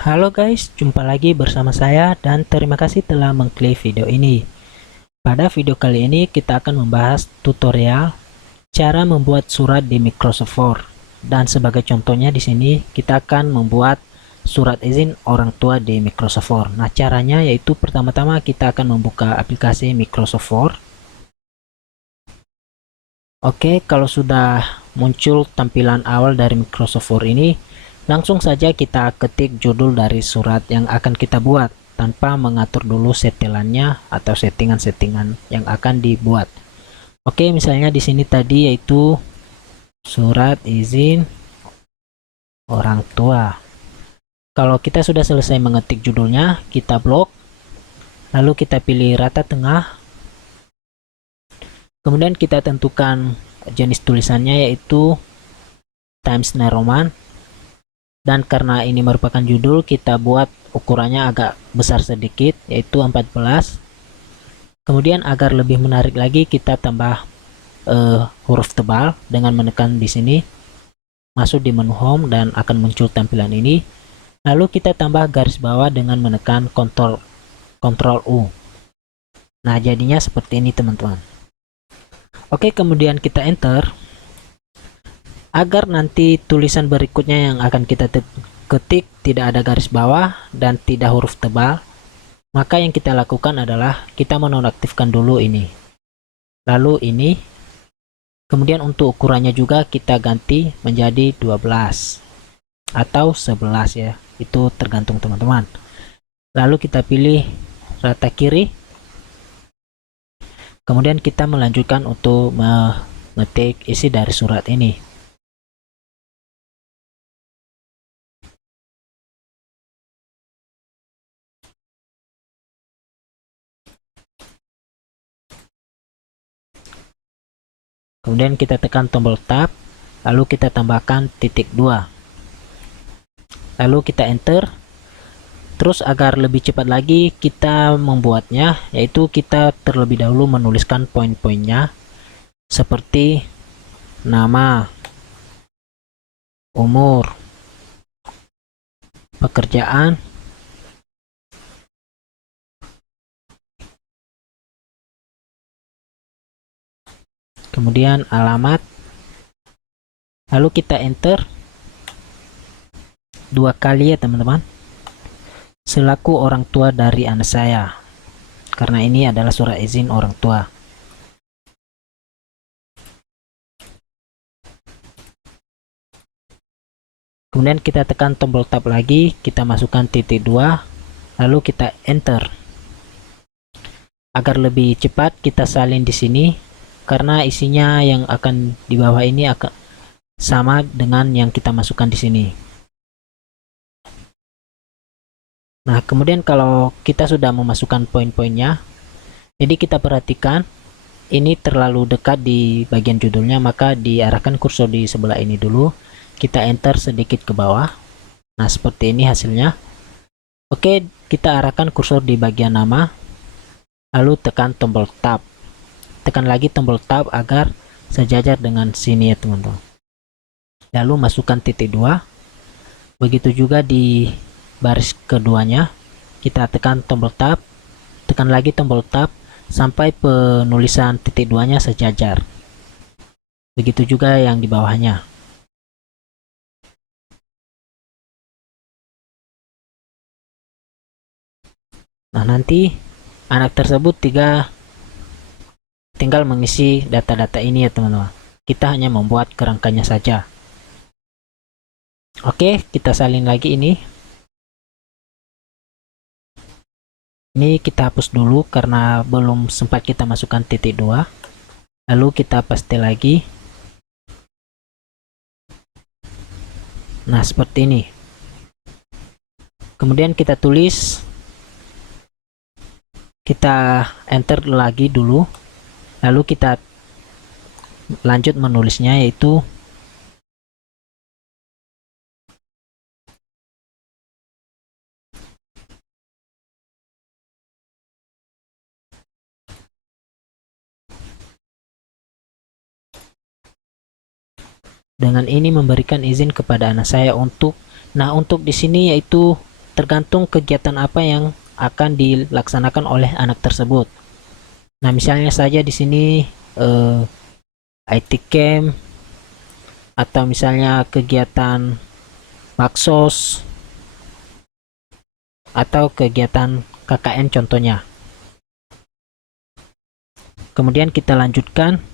Halo guys, jumpa lagi bersama saya dan terima kasih telah mengklik video ini. Pada video kali ini kita akan membahas tutorial cara membuat surat di Microsoft Word. Dan sebagai contohnya di sini kita akan membuat surat izin orang tua di Microsoft Word. Nah, caranya yaitu pertama-tama kita akan membuka aplikasi Microsoft Word. Oke, kalau sudah muncul tampilan awal dari Microsoft Word ini, langsung saja kita ketik judul dari surat yang akan kita buat tanpa mengatur dulu setelannya atau settingan-settingan yang akan dibuat. Oke, misalnya di sini tadi yaitu surat izin orang tua. Kalau kita sudah selesai mengetik judulnya, kita blok, lalu kita pilih rata tengah. Kemudian kita tentukan jenis tulisannya yaitu Times New Roman. Dan karena ini merupakan judul, kita buat ukurannya agak besar sedikit yaitu 14. Kemudian agar lebih menarik lagi kita tambah huruf tebal dengan menekan di sini, masuk di menu home dan akan muncul tampilan ini. Lalu kita tambah garis bawah dengan menekan Ctrl U. Nah, jadinya seperti ini teman-teman. Oke, kemudian kita enter. Agar nanti tulisan berikutnya yang akan kita ketik tidak ada garis bawah dan tidak huruf tebal, maka yang kita lakukan adalah kita menonaktifkan dulu ini. Lalu ini. Kemudian untuk ukurannya juga kita ganti menjadi 12 atau 11 ya. Itu tergantung teman-teman. Lalu kita pilih rata kiri. Kemudian kita melanjutkan untuk mengetik isi dari surat ini. Kemudian kita tekan tombol tab, lalu kita tambahkan titik 2. Lalu kita enter. Terus agar lebih cepat lagi kita membuatnya, yaitu kita terlebih dahulu menuliskan poin-poinnya seperti nama, umur, pekerjaan, kemudian alamat. Lalu kita enter 2 kali ya teman-teman. Selaku orang tua dari anak saya, karena ini adalah surat izin orang tua. Kemudian kita tekan tombol tab lagi, kita masukkan titik 2, lalu kita enter. Agar lebih cepat kita salin di sini, karena isinya yang akan di bawah ini akan sama dengan yang kita masukkan di sini. Nah, kemudian kalau kita sudah memasukkan poin-poinnya, jadi kita perhatikan ini terlalu dekat di bagian judulnya, maka diarahkan kursor di sebelah ini dulu. Kita enter sedikit ke bawah. Nah, seperti ini hasilnya. Oke, kita arahkan kursor di bagian nama, lalu tekan tombol tab. Tekan lagi tombol tab agar sejajar dengan sini ya teman-teman. Lalu masukkan titik 2. Begitu juga di baris keduanya, kita tekan tombol tab, tekan lagi tombol tab sampai penulisan titik 2 nya sejajar. Begitu juga yang di bawahnya. Nah, nanti anak tersebut tinggal mengisi data-data ini ya teman-teman. Kita hanya membuat kerangkanya saja. Oke, kita salin lagi ini. Ini kita hapus dulu karena belum sempat kita masukkan titik 2. Lalu kita paste lagi. Nah, seperti ini. Kemudian kita tulis. Kita enter lagi dulu. Lalu kita lanjut menulisnya yaitu dengan ini memberikan izin kepada anak saya untuk, nah untuk di sini yaitu tergantung kegiatan apa yang akan dilaksanakan oleh anak tersebut. Nah, misalnya saja di sini IT camp, atau misalnya kegiatan baksos, atau kegiatan KKN contohnya. Kemudian kita lanjutkan.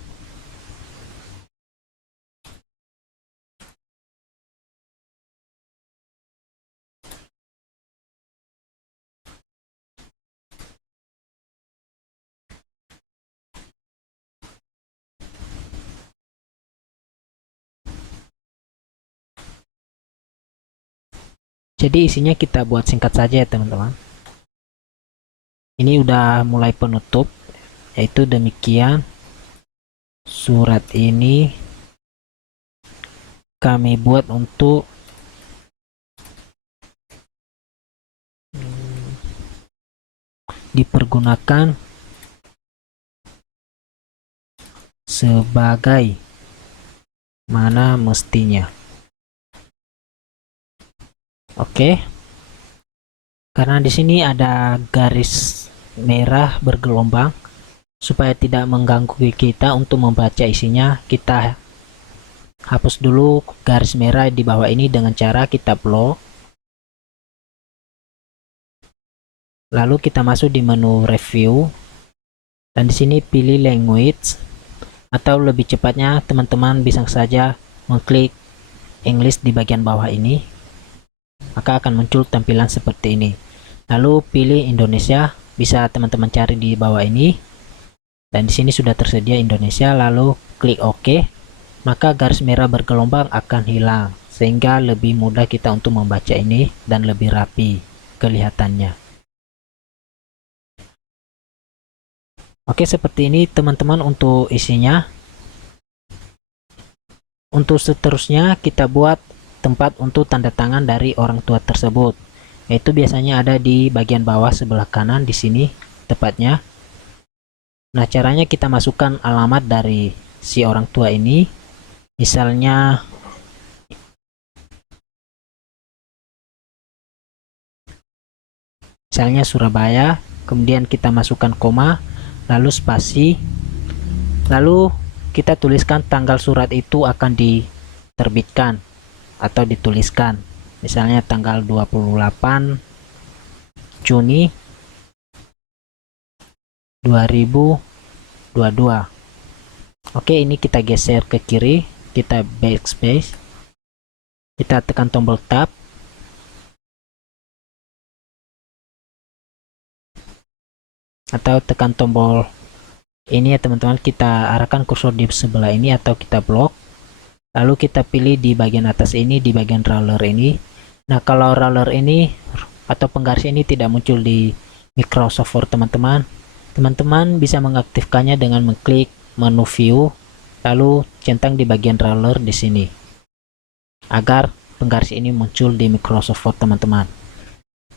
Jadi isinya kita buat singkat saja ya teman-teman. Ini udah mulai penutup, yaitu demikian. Surat ini kami buat untuk dipergunakan sebagai mana mestinya. Oke. Karena di sini ada garis merah bergelombang, supaya tidak mengganggu kita untuk membaca isinya, kita hapus dulu garis merah di bawah ini dengan cara kita blok. Lalu kita masuk di menu review, dan di sini pilih language, atau lebih cepatnya teman-teman bisa saja mengklik English di bagian bawah ini, maka akan muncul tampilan seperti ini. Lalu pilih Indonesia, bisa teman-teman cari di bawah ini, dan di sini sudah tersedia Indonesia. Lalu klik OK, maka garis merah bergelombang akan hilang, sehingga lebih mudah kita untuk membaca ini dan lebih rapi kelihatannya. Oke, seperti ini teman-teman untuk isinya. Untuk seterusnya kita buat tempat untuk tanda tangan dari orang tua tersebut, yaitu biasanya ada di bagian bawah sebelah kanan di sini tepatnya. Nah, caranya kita masukkan alamat dari si orang tua ini, misalnya Surabaya, kemudian kita masukkan koma, lalu spasi, lalu kita tuliskan tanggal surat itu akan diterbitkan atau dituliskan, misalnya tanggal 28 Juni 2022. Oke, ini kita geser ke kiri, kita backspace, kita tekan tombol tab, atau tekan tombol ini ya teman-teman, kita arahkan kursor di sebelah ini atau kita blok, lalu kita pilih di bagian atas ini, di bagian roller ini. Nah, kalau roller ini atau penggaris ini tidak muncul di Microsoft Word teman-teman, teman-teman bisa mengaktifkannya dengan mengklik menu view, lalu centang di bagian roller di sini, agar penggaris ini muncul di Microsoft Word teman-teman.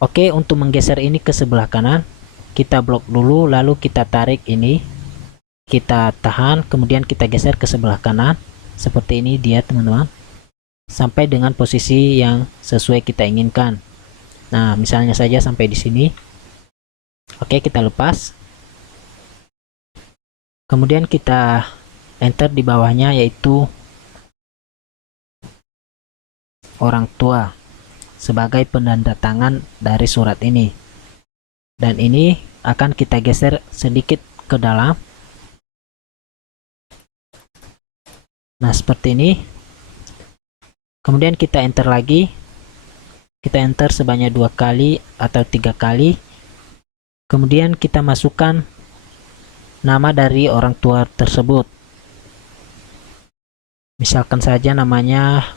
Oke, untuk menggeser ini ke sebelah kanan, kita blok dulu, lalu kita tarik ini, kita tahan, kemudian kita geser ke sebelah kanan seperti ini dia teman-teman, sampai dengan posisi yang sesuai kita inginkan. Nah, misalnya saja sampai di sini. Oke, kita lepas, kemudian kita enter di bawahnya, yaitu orang tua sebagai penanda tangan dari surat ini, dan ini akan kita geser sedikit ke dalam. Nah, seperti ini. Kemudian kita enter lagi, kita enter sebanyak 2 kali atau 3 kali, kemudian kita masukkan nama dari orang tua tersebut, misalkan saja namanya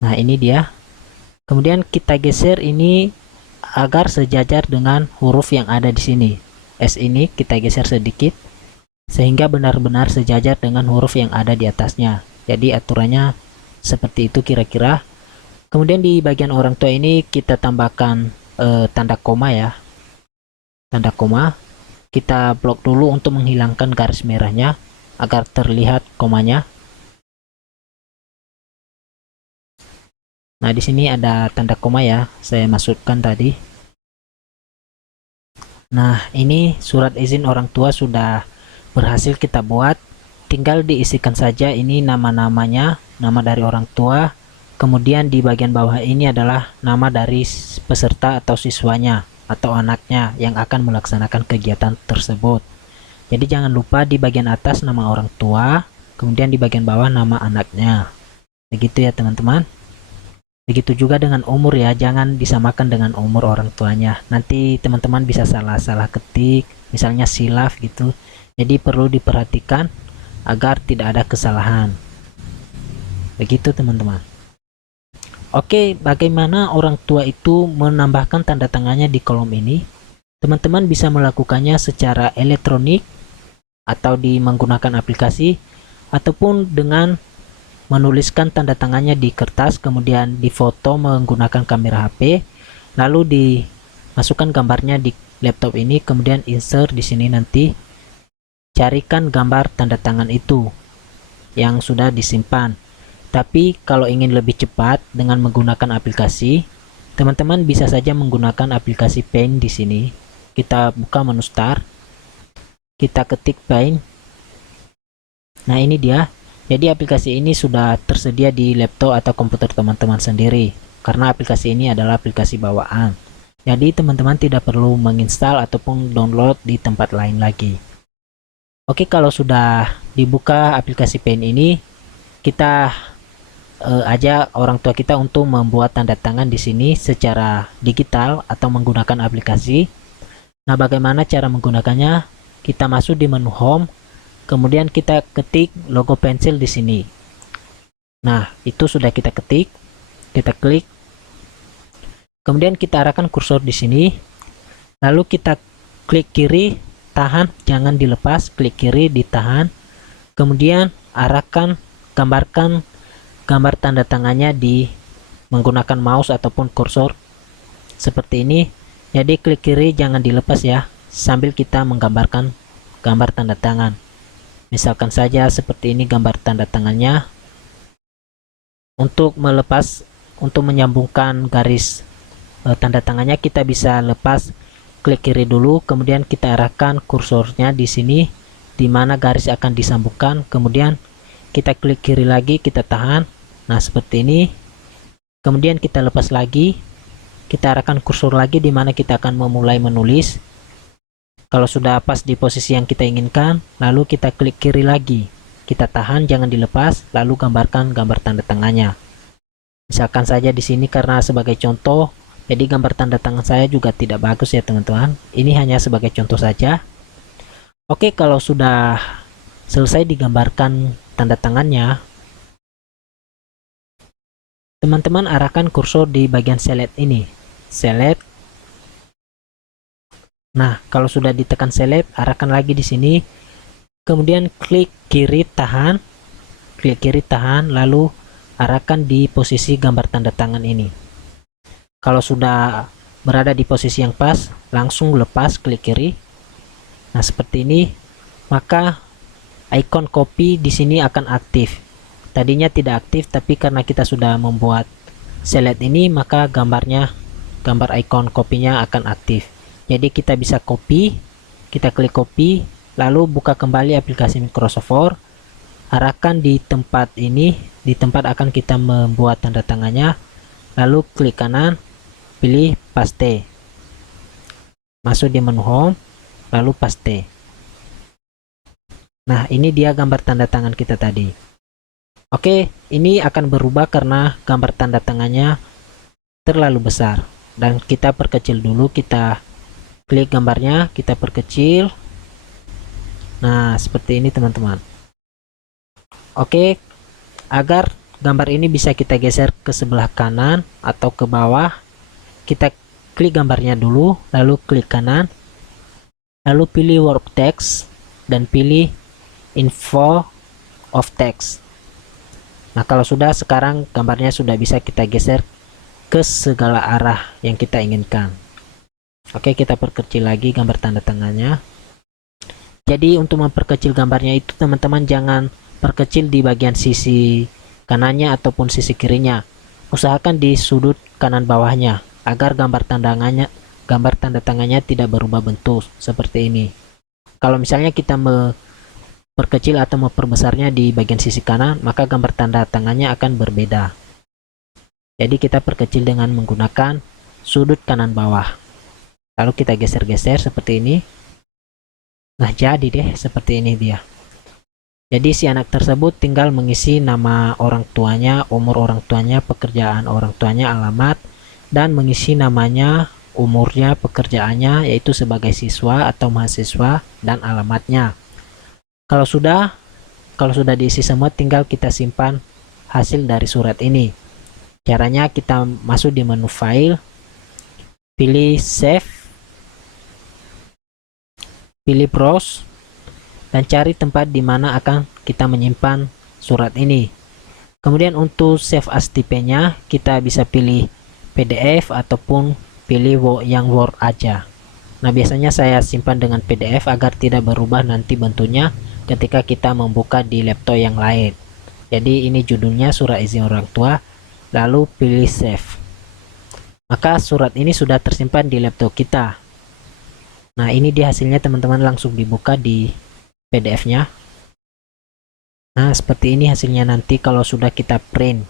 nah ini dia. Kemudian kita geser ini agar sejajar dengan huruf yang ada di sini. S ini kita geser sedikit sehingga benar-benar sejajar dengan huruf yang ada di atasnya. Jadi aturannya seperti itu kira-kira. Kemudian di bagian orang tua ini kita tambahkan tanda koma ya. Tanda koma. Kita blok dulu untuk menghilangkan garis merahnya. agar terlihat komanya. Nah, di sini ada tanda koma ya, saya masukkan tadi. Nah, ini surat izin orang tua sudah berhasil kita buat. Tinggal diisikan saja ini nama-namanya, nama dari orang tua. Kemudian di bagian bawah ini adalah nama dari peserta atau siswanya atau anaknya yang akan melaksanakan kegiatan tersebut. Jadi jangan lupa di bagian atas nama orang tua, kemudian di bagian bawah nama anaknya. Begitu ya teman-teman. Begitu juga dengan umur ya, jangan disamakan dengan umur orang tuanya. Nanti teman-teman bisa salah-salah ketik, misalnya silaf gitu. Jadi perlu diperhatikan agar tidak ada kesalahan. Begitu teman-teman. Oke, bagaimana orang tua itu menambahkan tanda tangannya di kolom ini? Teman-teman bisa melakukannya secara elektronik atau menggunakan aplikasi ataupun dengan menuliskan tanda tangannya di kertas, kemudian difoto menggunakan kamera HP, lalu dimasukkan gambarnya di laptop ini, kemudian insert di sini. Nanti carikan gambar tanda tangan itu yang sudah disimpan. Tapi kalau ingin lebih cepat dengan menggunakan aplikasi, teman-teman bisa saja menggunakan aplikasi Paint di sini. Kita buka menu Start, kita ketik Paint. Nah, ini dia. Jadi aplikasi ini sudah tersedia di laptop atau komputer teman-teman sendiri, karena aplikasi ini adalah aplikasi bawaan. Jadi teman-teman tidak perlu menginstal ataupun download di tempat lain lagi. Oke, kalau sudah dibuka aplikasi Paint ini, kita ajak orang tua kita untuk membuat tanda tangan di sini secara digital atau menggunakan aplikasi. Nah, bagaimana cara menggunakannya? Kita masuk di menu Home. Kemudian kita ketik logo pensil di sini. Nah, itu sudah kita ketik. Kita klik. Kemudian kita arahkan kursor di sini. Lalu kita klik kiri, tahan, jangan dilepas. Klik kiri, ditahan. Kemudian arahkan, gambarkan gambar tanda tangannya di menggunakan mouse ataupun kursor seperti ini. Jadi klik kiri, jangan dilepas ya, sambil kita menggambarkan gambar tanda tangan. Misalkan saja seperti ini gambar tanda tangannya. Untuk melepas, untuk menyambungkan garis tanda tangannya, kita bisa lepas, klik kiri dulu, kemudian kita arahkan kursornya di sini di mana garis akan disambungkan, kemudian kita klik kiri lagi, kita tahan. Nah, seperti ini. Kemudian kita lepas lagi, kita arahkan kursor lagi di mana kita akan memulai menulis. Kalau sudah pas di posisi yang kita inginkan, lalu kita klik kiri lagi. Kita tahan, jangan dilepas, lalu gambarkan gambar tanda tangannya. Misalkan saja di sini karena sebagai contoh, jadi gambar tanda tangan saya juga tidak bagus ya teman-teman. Ini hanya sebagai contoh saja. Oke, kalau sudah selesai digambarkan tanda tangannya, teman-teman arahkan kursor di bagian select ini. Select. Nah, kalau sudah ditekan select, arahkan lagi di sini. Kemudian klik kiri tahan. Klik kiri tahan, lalu arahkan di posisi gambar tanda tangan ini. Kalau sudah berada di posisi yang pas, langsung lepas, klik kiri. Nah, seperti ini. Maka icon copy di sini akan aktif. Tadinya tidak aktif, tapi karena kita sudah membuat select ini, maka gambar icon copy-nya akan aktif. Jadi kita bisa copy, kita klik copy, lalu buka kembali aplikasi Microsoft Word, arahkan di tempat ini, di tempat akan kita membuat tanda tangannya, lalu klik kanan, pilih paste. Masuk di menu Home, lalu paste. Nah, ini dia gambar tanda tangan kita tadi. Oke, ini akan berubah karena gambar tanda tangannya terlalu besar. Dan kita perkecil dulu, kita klik gambarnya, kita perkecil. Nah, seperti ini teman-teman. Oke, agar gambar ini bisa kita geser ke sebelah kanan atau ke bawah, kita klik gambarnya dulu, lalu klik kanan, lalu pilih Word Text dan pilih Info of Text. Nah, kalau sudah, sekarang gambarnya sudah bisa kita geser ke segala arah yang kita inginkan. Oke, kita perkecil lagi gambar tanda tangannya. Jadi untuk memperkecil gambarnya itu teman-teman jangan perkecil di bagian sisi kanannya ataupun sisi kirinya. Usahakan di sudut kanan bawahnya agar gambar tanda tangannya tidak berubah bentuk seperti ini. Kalau misalnya kita memperkecil atau memperbesarnya di bagian sisi kanan, maka gambar tanda tangannya akan berbeda. Jadi kita perkecil dengan menggunakan sudut kanan bawah. Lalu kita geser-geser seperti ini. Nah, jadi deh seperti ini dia. Jadi si anak tersebut tinggal mengisi nama orang tuanya, umur orang tuanya, pekerjaan orang tuanya, alamat, dan mengisi namanya, umurnya, pekerjaannya, yaitu sebagai siswa atau mahasiswa, dan alamatnya. Kalau sudah diisi semua, tinggal kita simpan hasil dari surat ini. Caranya kita masuk di menu file, pilih save, pilih browse, dan cari tempat di mana akan kita menyimpan surat ini. Kemudian untuk save as tipenya, kita bisa pilih PDF ataupun pilih yang Word aja. Nah, biasanya saya simpan dengan PDF agar tidak berubah nanti bentuknya ketika kita membuka di laptop yang lain. Jadi ini judulnya surat izin orang tua, lalu pilih save. Maka surat ini sudah tersimpan di laptop kita. Nah, ini dia hasilnya teman-teman, langsung dibuka di PDF-nya. Nah, seperti ini hasilnya nanti kalau sudah kita print.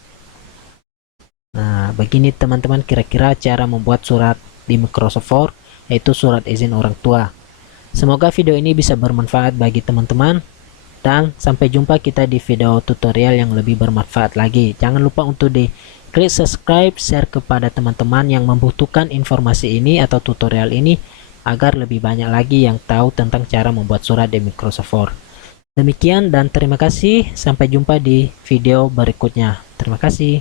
Nah, begini teman-teman kira-kira cara membuat surat di Microsoft Word, yaitu surat izin orang tua. Semoga video ini bisa bermanfaat bagi teman-teman, dan sampai jumpa kita di video tutorial yang lebih bermanfaat lagi. Jangan lupa untuk di klik subscribe, share kepada teman-teman yang membutuhkan informasi ini atau tutorial ini, agar lebih banyak lagi yang tahu tentang cara membuat surat di Microsoft Word. Demikian dan terima kasih, sampai jumpa di video berikutnya. Terima kasih.